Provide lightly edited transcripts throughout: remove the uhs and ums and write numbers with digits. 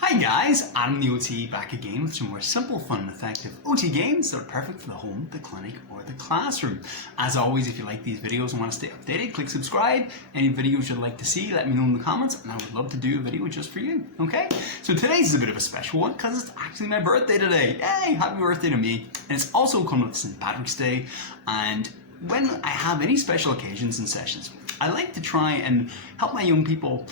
Hi guys, AdamTheOT back again with some more simple, fun and effective OT games that are perfect for the home, the clinic or the classroom. As always, if you like these videos and want to stay updated, click subscribe. Any videos you'd like to see, let me know in the comments and I would love to do a video just for you, okay? So today's is a bit of a special one because it's actually my birthday today. Yay, happy birthday to me. And it's also coming up St. Patrick's Day, and when I have any special occasions and sessions, I like to try and help my young people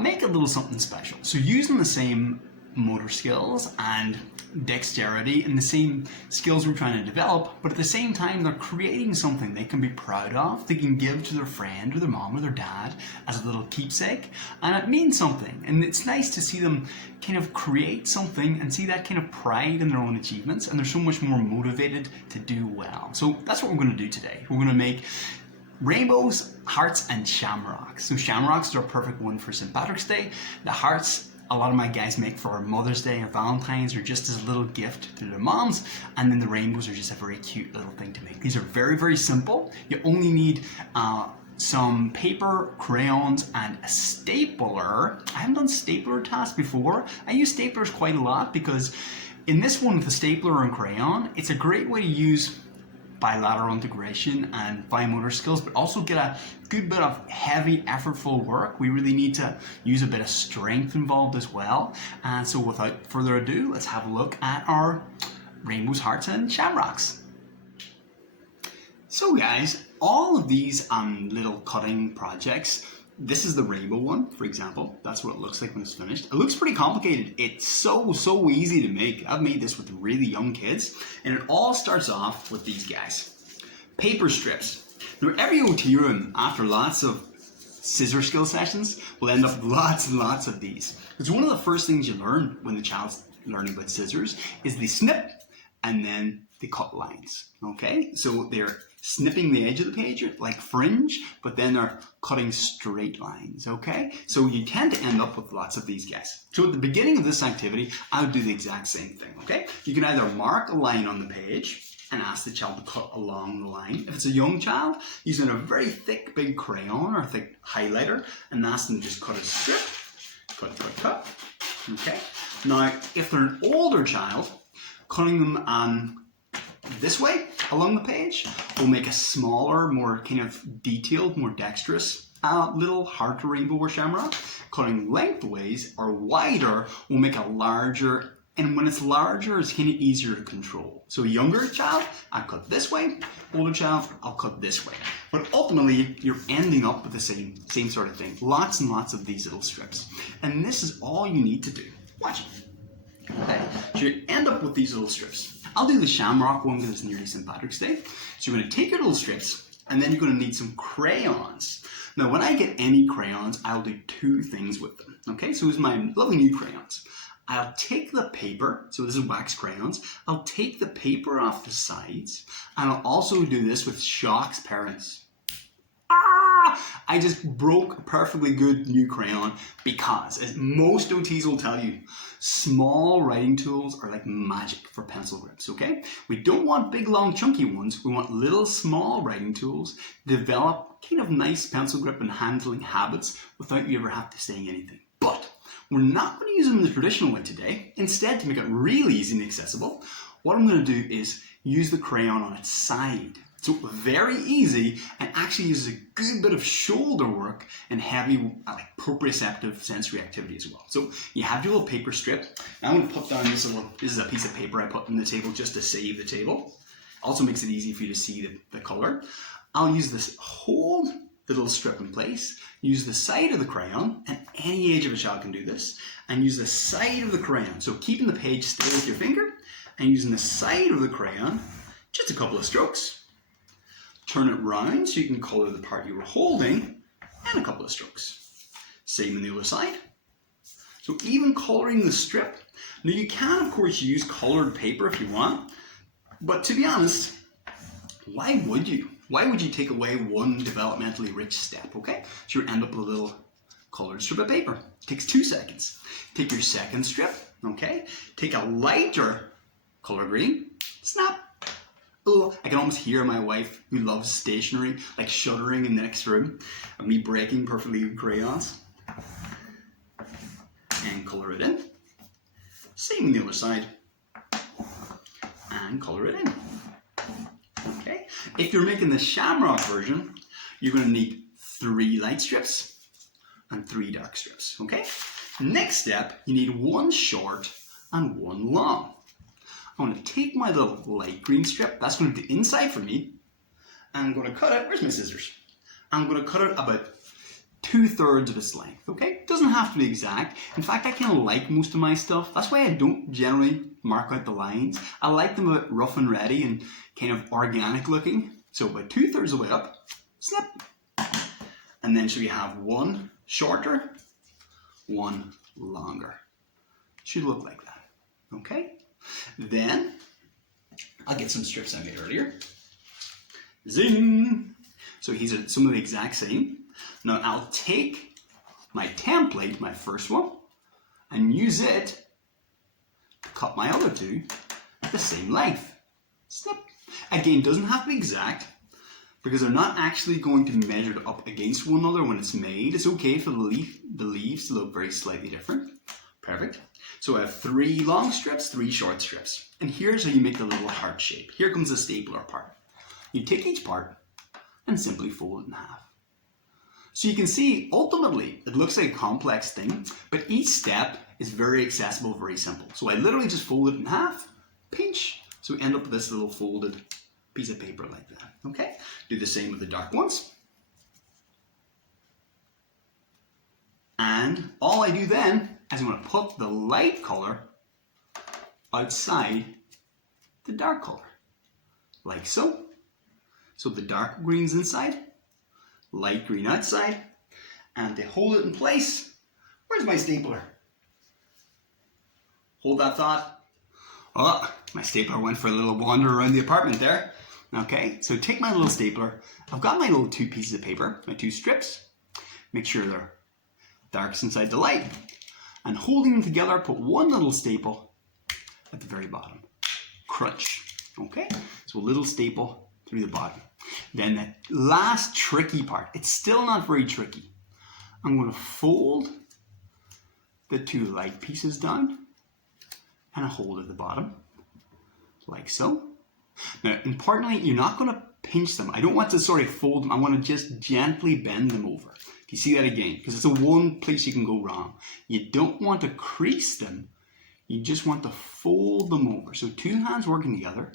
make a little something special. So using the same motor skills and dexterity and the same skills we're trying to develop, but at the same time they're creating something they can be proud of, they can give to their friend or their mom or their dad as a little keepsake, and it means something. And it's nice to see them kind of create something and see that kind of pride in their own achievements, and they're so much more motivated to do well. So that's what we're going to do today. We're going to make rainbows, hearts and shamrocks. So shamrocks are a perfect one for St. Patrick's Day. The hearts a lot of my guys make for Mother's Day or Valentine's, or just as a little gift to their moms, and then the rainbows are just a very cute little thing to make. These are very, very simple. You only need some paper, crayons, and a stapler. I haven't done stapler tasks before. I use staplers quite a lot because in this one with the stapler and crayon, it's a great way to use bilateral integration and fine motor skills, but also get a good bit of heavy, effortful work. We really need to use a bit of strength involved as well. And so without further ado, let's have a look at our rainbows, hearts and shamrocks. So guys, all of these little cutting projects, this is the rainbow one, for example. That's what it looks like when it's finished. It looks pretty complicated. It's so easy to make. I've made this with really young kids, and it all starts off with these guys. Paper strips. Now every OT room, after lots of scissor skill sessions, will end up with lots and lots of these. It's one of the first things you learn when the child's learning about scissors is they snip and then they cut lines, okay? So they're snipping the edge of the page like fringe, but then they're cutting straight lines, okay? So you tend to end up with lots of these guys. So at the beginning of this activity, I would do the exact same thing, okay? You can either mark a line on the page and ask the child to cut along the line. If it's a young child, using a very thick, big crayon or thick highlighter, and ask them to just cut a strip, cut, okay? Now, if they're an older child, cutting them this way along the page will make a smaller, more kind of detailed, more dexterous little heart or rainbow or shamrock. Cutting lengthways or wider will make a larger, and when it's larger, it's kind of easier to control. So a younger child, I'll cut this way. Older child, I'll cut this way. But ultimately, you're ending up with the same sort of thing. Lots and lots of these little strips. And this is all you need to do. Watch it. Okay, so you end up with these little strips. I'll do the shamrock one because it's nearly St. Patrick's Day. So you're going to take your little strips and then you're going to need some crayons. Now when I get any crayons, I'll do two things with them. Okay, so here's my lovely new crayons. I'll take the paper, so this is wax crayons, I'll take the paper off the sides, and I'll also do this with Shock's parents. I just broke a perfectly good new crayon because, as most OTs will tell you, small writing tools are like magic for pencil grips, okay? We don't want big, long, chunky ones. We want little, small writing tools to develop kind of nice pencil grip and handling habits without you ever have to say anything. But we're not going to use them in the traditional way today. Instead, to make it really easy and accessible, what I'm going to do is use the crayon on its side. So very easy, and actually uses a good bit of shoulder work and heavy like proprioceptive sensory activity as well. So you have your little paper strip. Now I'm going to put down this is a piece of paper I put on the table just to save the table. Also makes it easy for you to see the color. I'll use this whole little strip in place, use the side of the crayon, and any age of a child can do this, and use the side of the crayon. So keeping the page still with your finger, and using the side of the crayon, just a couple of strokes. Turn it round so you can color the part you were holding, and a couple of strokes. Same on the other side. So even coloring the strip. Now you can of course use colored paper if you want, but to be honest, why would you? Why would you take away one developmentally rich step, okay? So you end up with a little colored strip of paper. It takes 2 seconds. Take your second strip, okay? Take a lighter color green, snap. Oh, I can almost hear my wife, who loves stationery, like shuddering in the next room, of me breaking perfectly crayons. And color it in. Same on the other side. And color it in. Okay. If you're making the Shamrock version, you're going to need 3 light strips and 3 dark strips. Okay. Next step, you need 1 short and 1 long. I'm going to take my little light green strip. That's going to be the inside for me. And I'm going to cut it. Where's my scissors? I'm going to cut it about 2/3 of its length, okay? It doesn't have to be exact. In fact, I kind of like most of my stuff. That's why I don't generally mark out the lines. I like them a bit rough and ready and kind of organic looking. So about 2/3 of the way up, snip. And then so you have 1 shorter, 1 longer. Should look like that, okay? Then, I'll get some strips I made earlier. Zing! So these are some of the exact same. Now I'll take my template, my first one, and use it to cut my other 2 the same length. Snip. Again, doesn't have to be exact because they're not actually going to measure up against one another when it's made. It's okay for the leaves to look very slightly different. Perfect. So I have 3 long strips, 3 short strips. And here's how you make the little heart shape. Here comes the stapler part. You take each part and simply fold it in half. So you can see, ultimately, it looks like a complex thing, but each step is very accessible, very simple. So I literally just fold it in half, pinch, so we end up with this little folded piece of paper like that, okay? Do the same with the dark ones. And all I do then is I'm going to put the light color outside the dark color, like so. So the dark green's inside, light green outside, and to hold it in place, where's my stapler? Hold that thought. Oh, my stapler went for a little wander around the apartment there. Okay, so take my little stapler. I've got my little 2 pieces of paper, my 2 strips. Make sure they're darks inside the light. And holding them together, put 1 little staple at the very bottom. Crunch. Okay, so a little staple through the bottom. Then the last tricky part, it's still not very tricky. I'm going to fold the 2 light pieces down and hold at the bottom, like so. Now, importantly, you're not going to pinch them. I don't want to sort of fold them. I want to just gently bend them over. If you see that again, because it's the one place you can go wrong. You don't want to crease them. You just want to fold them over. So 2 hands working together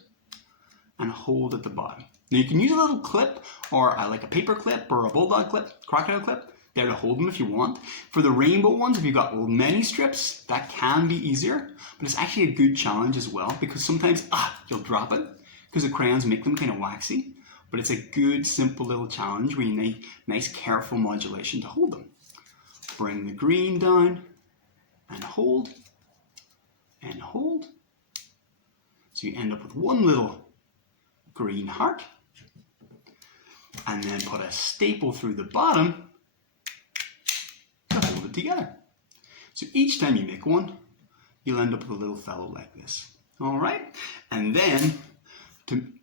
and hold at the bottom. Now you can use a little clip or like a paper clip or a bulldog clip, crocodile clip, there to hold them if you want. For the rainbow ones, if you've got many strips, that can be easier, but it's actually a good challenge as well because sometimes you'll drop it because the crayons make them kind of waxy, but it's a good simple little challenge where you need nice careful modulation to hold them. Bring the green down and hold and hold. So you end up with 1 little green heart. And then put a staple through the bottom to hold it together. So each time you make one, you'll end up with a little fellow like this. All right? And then,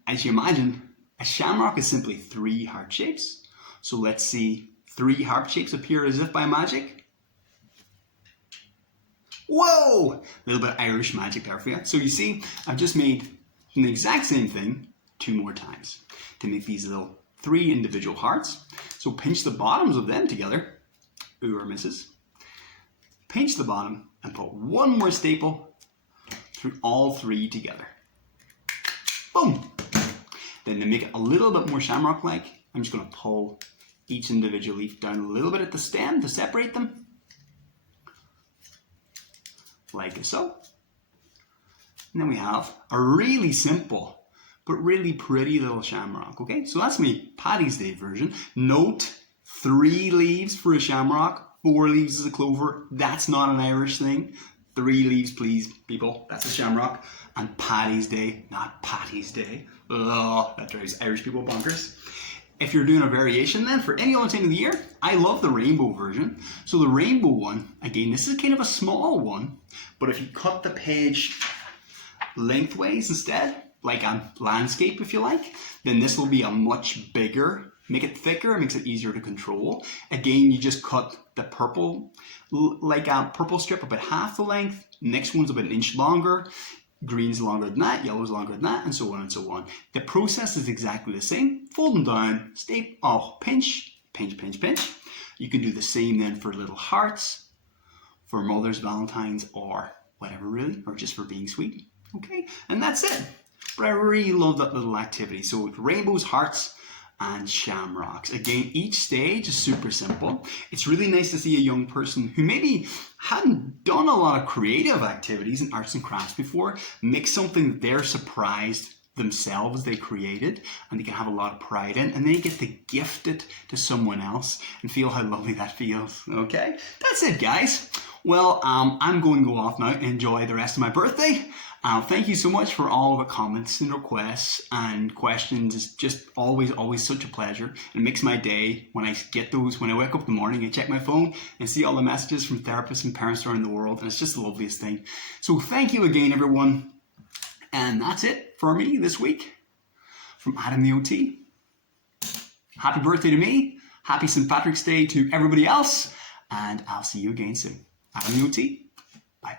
as you imagine, a shamrock is simply 3 heart shapes. So let's see 3 heart shapes appear as if by magic. Whoa! A little bit of Irish magic there for you. So you see, I've just made the exact same thing 2 more times to make these little 3 individual hearts. So pinch the bottoms of them together. Ooh, or misses. Pinch the bottom and put 1 more staple through all 3 together. Boom! Then to make it a little bit more shamrock-like, I'm just going to pull each individual leaf down a little bit at the stem to separate them. Like so. And then we have a really simple but really pretty little shamrock, okay? So that's my Paddy's Day version. Note, 3 leaves for a shamrock, 4 leaves as a clover. That's not an Irish thing. 3 leaves, please, people. That's a shamrock. And Paddy's Day, not Patty's Day. Ugh, that drives Irish people bonkers. If you're doing a variation then, for any other time of the year, I love the rainbow version. So the rainbow one, again, this is kind of a small one, but if you cut the page lengthways instead, like a landscape if you like, then this will be a much bigger make it thicker, it makes it easier to control. Again, you just cut the purple, like a purple strip about half the length. Next one's about an inch longer. Green's longer than that, yellow's longer than that, and so on and so on. The process is exactly the same. Fold them down, pinch, pinch, pinch, pinch. You can do the same then for little hearts, for Mother's, Valentine's, or whatever really, or just for being sweet. Okay, and that's it. But I really love that little activity. So rainbows, hearts, and shamrocks. Again, each stage is super simple. It's really nice to see a young person who maybe hadn't done a lot of creative activities in arts and crafts before make something that they're surprised themselves they created, and they can have a lot of pride in, and then you get to gift it to someone else and feel how lovely that feels. Okay, that's it, guys. Well, I'm going to go off now and enjoy the rest of my birthday. Thank you so much for all the comments and requests and questions. It's just always such a pleasure. It makes my day when I get those, when I wake up in the morning, I check my phone and see all the messages from therapists and parents around the world, and it's just the loveliest thing. So thank you again, everyone. And that's it for me this week from AdamTheOT. Happy birthday to me. Happy St. Patrick's Day to everybody else. And I'll see you again soon. AdamTheOT. Bye.